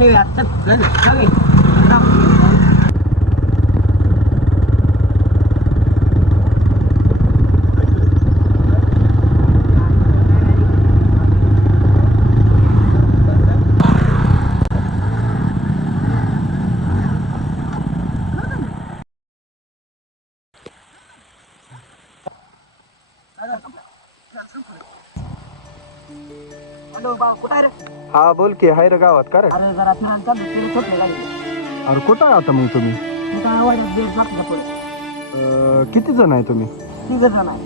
जाऊन येऊया चल जाऊ हॅलो बा कुठं आहे रे हा बोल की हाय रे गावात का रे? अरे जरा फिरायला चाललो तिला छोटे गाडी अरे कुठं आहे आता मग तुम्ही? मी काय वाटत दीड सापला पुढे किती जण आहे तुम्ही? तिघ जण आहे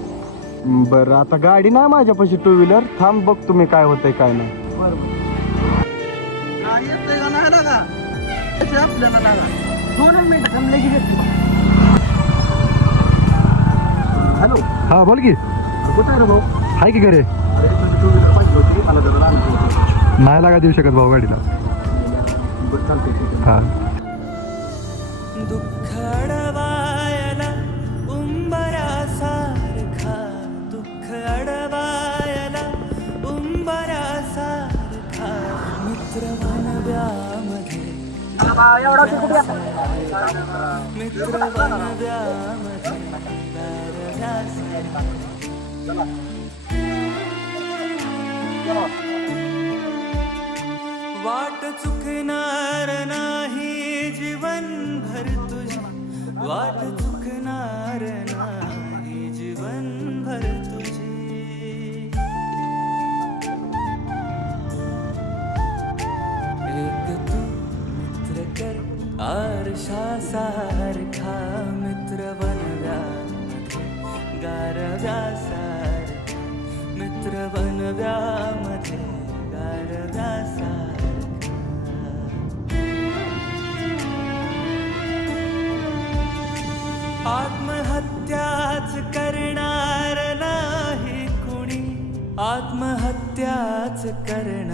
बरं आता गाडी नाही माझ्यापाशी टू व्हीलर, थांब बघ तुम्ही काय होतंय काय नाही. बरोबर येतंय का नाही लागा त्याची आपल्याला लागा 2 मिनिटं थांबले की देतो हॅलो हा बोल की. कुठं आहे रे भाऊ हाय की घरे? अरे तुझी टू व्हीलर पाहिजे होती मला जरा लागणार नाही लागा देऊ शकत भाऊ गाडीला. बरं चालतंय ठीक आहे. हा दुःख अडवायला उंबरासारखा दुःख अडवायला उंबरासारखा मित्र वनव्यामध्ये एवढा तू कुठे आता मित्र वनव्यामध्ये गारव्यासारखा. वाट चुकणार नाही जीवनभर तुझी वाट चुकणार नाही जीवनभर तुझी. एक तू मित्र कर आरशासारखा मित्र बनव्यामध्ये गारव्यासारखा मित्र बनव्यामध्ये गारव्यासारखा. आत्महत्याच करणार नाही कुणी आत्महत्याच करणार